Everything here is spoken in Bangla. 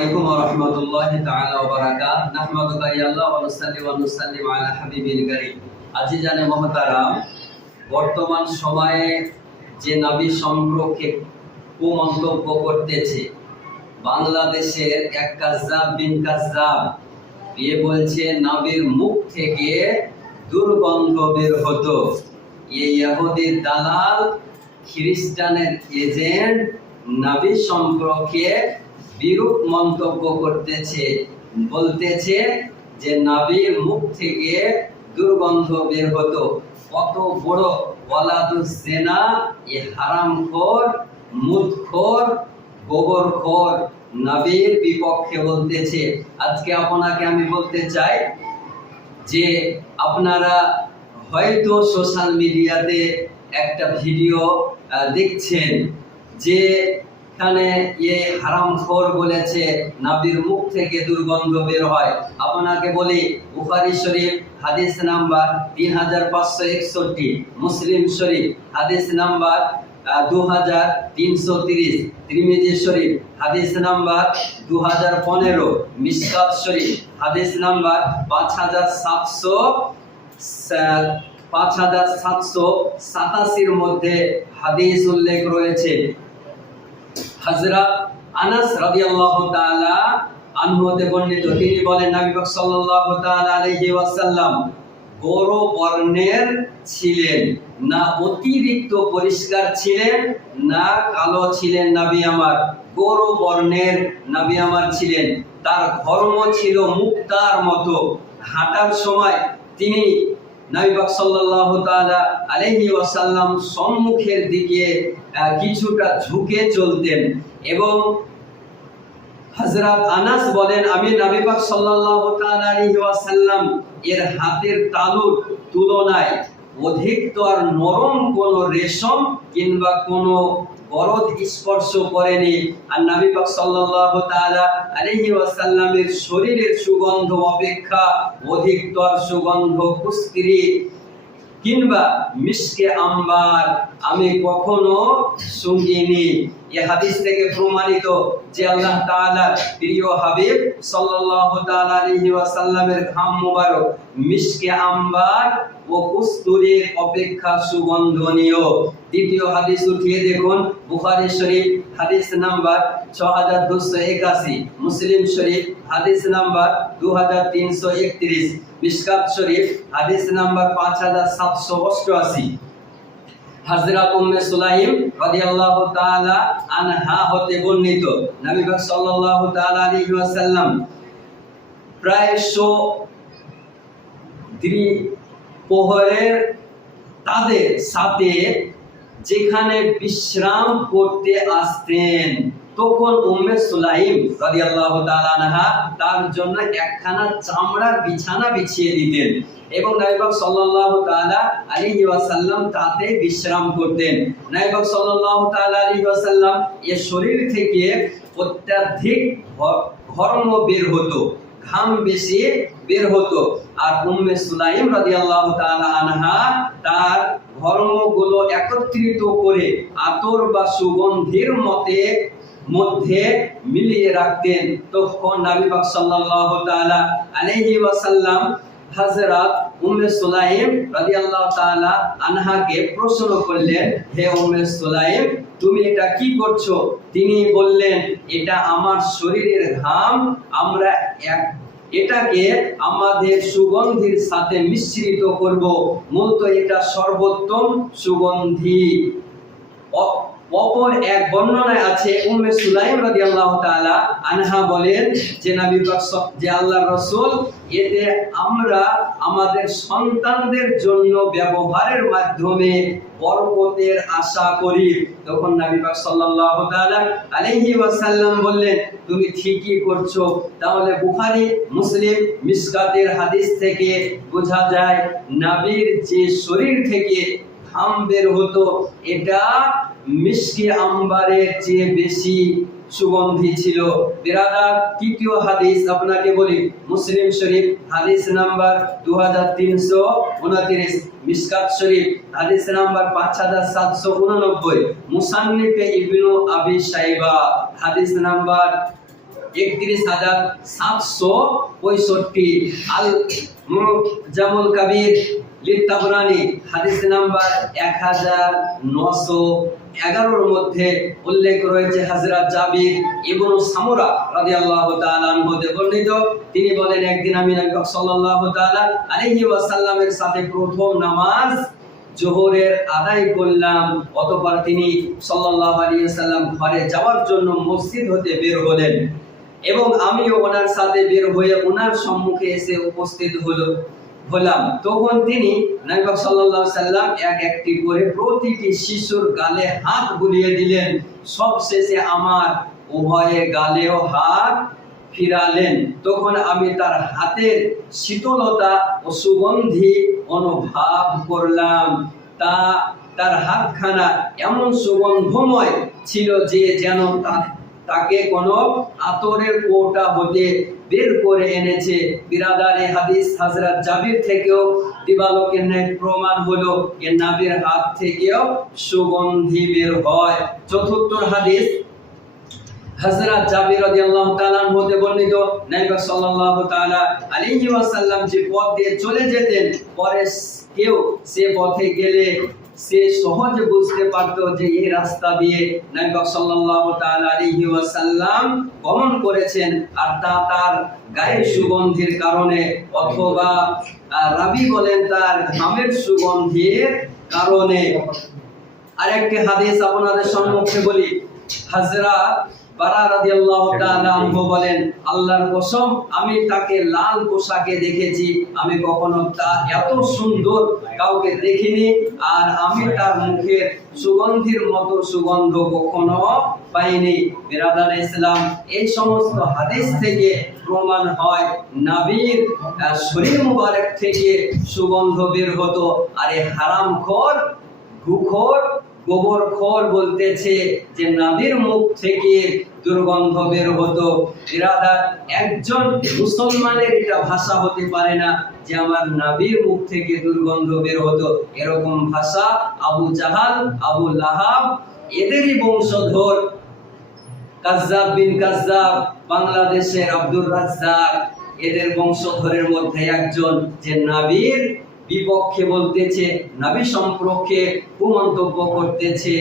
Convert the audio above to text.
عليكم ورحمة الله تعالى وبركاته نحمدك يا الله ونصلي ونسلم على حبيبي الكريم আজিজানে মহতারাম বর্তমান সময়ে যে নবী সম্পর্কে কুমন্তব্য করতেছে বাংলাদেশের এক কাজ্জাব বিন কাজ্জাব এ বলছে নবীর মুখ থেকে দুর্গন্ধ বের হতো এই ইহুদির দালাল খ্রিস্টানের এজেন্ট নবী সম্পর্কে বিরূপ মন্তব্য করতেছে, বলতেছে যে নবীর মুখ থেকে দুর্গন্ধ বের হতো। কত বড় ওয়ালাদুস সেনা এ হারাম হারামখোর মুদখোর গোবরখোর নবীর বিপক্ষে বলতেছে। আজকে আপনাকে আমি বলতে চাই যে আপনারা হয়তো সোশ্যাল মিডিয়াতে একটা ভিডিও দেখছেন যে এখানে এ হারামখোর বলেছে, নাবির মুখ থেকে দুর্গন্ধ বের হয়। আপনাকে বলি, বুখারী শরীফ, হাদিস নাম্বার তিন হাজার পাঁচশো একষট্টি, মুসলিম শরীফ, হাদিস নাম্বার দু হাজার তিনশো তিরিশ, ত্রিমিজি শরীফ, হাদিস নাম্বার দু হাজার পনেরো, মিসকাত শরীফ, হাদিস নাম্বার পাঁচ হাজার সাতশো পাঁচ হাজার সাতশো সাতাশির মধ্যে হাদিস উল্লেখ রয়েছে। হযরত আনাস রাদিয়াল্লাহু তাআলা আনহু হতে বর্ণিত। তিনি বলেন, নবী পাক সাল্লাল্লাহু তাআলা আলাইহি ওয়াসাল্লাম বড় বর্ণের ছিলেন, না অতিরিক্ত পরিষ্কার ছিলেন, না কালো ছিলেন নবী আমার। গৌর বর্ণের নবী আমার ছিলেন। তার ধর্ম ছিল মুক্তার মতো। হাঁটার সময় তিনি ওয়াসাল্লাম সম্মুখের দিকে কিছুটা ঝুঁকে চলতেন এবং হযরত আনাস বলেন আমি নবী পাক সাল্লাল্লাহু তাআলা আলাইহি ওয়াসাল্লাম এর হাতের তালুর তুলনায় অধিকতর নরম কোন রেশম কিংবা কোন স্পর্শ করেনি। আর পাক সাল্লাল্লাহু তাআলা আলাইহি ওয়াসাল্লামের শরীরের সুগন্ধ অপেক্ষা অধিকতর সুগন্ধ কিংবা আম্বার আমি কখনো শুনিনি। এ হাদিস থেকে প্রমাণিত যে আল্লাহ প্রিয় হাবিব সাল্লাল্লাহু তাআলা আলাইহি ওয়াসাল্লামের ঘাম মুবারক মিশকে আম্বার ও কুস্তুরীর অপেক্ষা সুগন্ধনীয়। দ্বিতীয় হাদিস উঠিয়ে দেখুন, বুখারী শরীফ, হাদিস নাম্বার ছ হাজার দুশো একাশি, মুসলিম শরীফ, হাদিস নাম্বার দু হাজার তিনশো একত্রিশ, মিসকাত শরীফ, হাদিস নাম্বার পাঁচ হাজার সাতশো অষ্টআশি। হযরত উম্মে সুলাইম রাদিয়াল্লাহু তাআলা আনহা হতে বর্ণিত। নবী পাক সাল্লাল্লাহু তাআলা আলাইহি ওয়াসাল্লাম প্রায় শো প্রহরের তাদের সাথে যেখানে বিশ্রাম করতে আসতেন, তখন উম্মে সুলাইম রাদিয়াল্লাহু তাআলা আনহা তার জন্য একখানা চামড়ার বিছানা বিছিয়ে দিতেন এবং নবী পাক সাল্লাল্লাহু তাআলা আলাইহি ওয়াসাল্লাম তাতে বিশ্রাম করতেন। নবী পাক সাল্লাল্লাহু তাআলা আলাইহি ওয়াসাল্লাম এর শরীর থেকে অত্যাধিক ঘ- বের হতো। ঘাম বেশি বের হতো। আর উম্মে সুলাইম রাদিয়াল্লাহু তাআলা আনহা তার ধর্মগুলো একত্রিত করে আতর বা সুগন্ধির মতে মধ্যে মিলিয়ে রাখতেন। তখন নবী পাক সাল্লাল্লাহু তাআলা আলাইহি ওয়াসাল্লাম হযরত উম্মে সুলাইম রাদিয়াল্লাহু তাআলা আনহাকে প্রশ্ন করলেন, হে উম্মে সুলাইম, তুমি এটা কি করছ? তিনি বললেন, এটা আমার শরীরের ঘাম, আমরা এক, এটাকে আমাদের সুগন্ধির সাথে মিশ্রিত করব। মূলত এটা সর্বোত্তম সুগন্ধি। অপর এক বর্ণনায় আছে উম্মে সুলাইম রাদিয়াল্লাহু তাআলা আনহা বলেন যে নবী যে আল্লাহর রাসূল, এতে আমরা আমাদের সন্তানদের জন্য ব্যবহারের মাধ্যমে বরকতের আশা করি। তখন নবী পাক সাল্লাল্লাহু তাআলা আলাইহি ওয়াসাল্লাম বললেন, তুমি ঠিকই করছ। তাহলে বুখারী, মুসলিম মিসকাতের হাদিস থেকে বোঝা যায়, নবীর যে শরীর থেকে ঘাম বের হতো, এটা মিষ্টি আম্বারের চেয়ে বেশি সুগন্ধি ছিল। বিরাদার, তৃতীয় হাদিস আপনাকে বলি, মুসলিম শরীফ, হাদিস নাম্বার দু হাজার তিনশো উনত্রিশ, মিসকাত শরীফ, হাদিস নাম্বার পাঁচ হাজার সাতশো উননব্বই, মুসান্নিফে ইবনু আবি সাইবা হাদিস নাম্বার একত্রিশ হাজার সাতশো পঁয়ষট্টি। আল জামুল কাবির লিত্তাবরানি হাদিস নাম্বার এক হাজার নশো এগারোর মধ্যে উল্লেখ রয়েছে হাজরাত জাবির ইবনু সামুরা তাআলা আনহু হতে বর্ণিত। তিনি বলেন, একদিন আমি নবী সাল্লাল্লাহু তাআলা আলাইহি ওয়াসাল্লামের সাথে প্রথম নামাজ জোহরের আদায় করলাম। অতঃপর তিনি সাল্লাল্লাহু আলাইহি ওয়াসাল্লাম ঘরে যাওয়ার জন্য মসজিদ হতে বের হলেন। এবং আমিও ওনার সাথে বের হয়ে ওনার সম্মুখে এসে উপস্থিত হলো, হলাম। তখন তিনি নবী সাল্লাল্লাহু সাল্লাম এক একটি করে প্রতিটি শিশুর গালে হাত বুলিয়ে দিলেন। সবশেষে আমার উভয়ে গালেও হাত ফিরালেন। তখন আমি তার হাতের শীতলতা ও সুগন্ধি অনুভব করলাম। তা, তার হাতখানা এমন সুগন্ধময় ছিল যে যেন তা- তাকে কোনো আতরের কৌটা হতে বের করে এনেছে। বিরাদারে হাদিস হাজরাত জাবির থেকেও দিবালকের ন্যায় প্রমাণ হলো এ নাবির হাত থেকেও সুগন্ধি বের হয়। চতুর্থ হাদিস জাবির রাদিয়াল্লাহু বর্ণিত পাক সাল্লাল্লাহু তাআলা আলাইহি ওয়াসাল্লাম যে পথ দিয়ে চলে যেতেন, পরে কেউ সে পথে গেলে সে সহজে বুঝতে পারত যে এই রাস্তা দিয়ে নাইবাক তাআলা আলাইহি ওয়াসাল্লাম গমন করেছেন আর তা তার গায়ের সুগন্ধির কারণে অথবা রাবি বলেন তার ঘামের সুগন্ধির কারণে। আরেকটি হাদিস আপনাদের সম্মুখে বলি। হযরত বারা রাদিয়াল্লাহু তাআলা আনহু বলেন আল্লাহর কসম আমি তাকে লাল পোশাকে দেখেছি। আমি কখনো তা এত সুন্দর কাউকে দেখিনি। আর আমি তার মুখের সুগন্ধির মতো সুগন্ধ কখনো পাইনি। বিরাদার ইসলাম এই সমস্ত হাদিস থেকে প্রমাণ হয় নাবির শরীর মুবারক থেকে সুগন্ধ বের হতো। আর এই হারামখোর ঘুখোর গোবর খোর বলতেছে যে নাবির মুখ থেকে দুর্গন্ধ বের হতো। একজন মুসলমানের এটা ভাষা হতে পারে না যে আমার নাবির মুখ থেকে দুর্গন্ধ বের হতো। এরকম ভাষা আবু জাহাল, আবু লাহাব, এদেরই বংশধর। কাজ্জাব বিন কাজ্জাব, বাংলাদেশের আব্দুর রাজ্জাক, এদের বংশধরের মধ্যে একজন যে নাবির বিপক্ষে বলতেছে নাবি সম্পর্কে কুমন্তব্য করতেছে।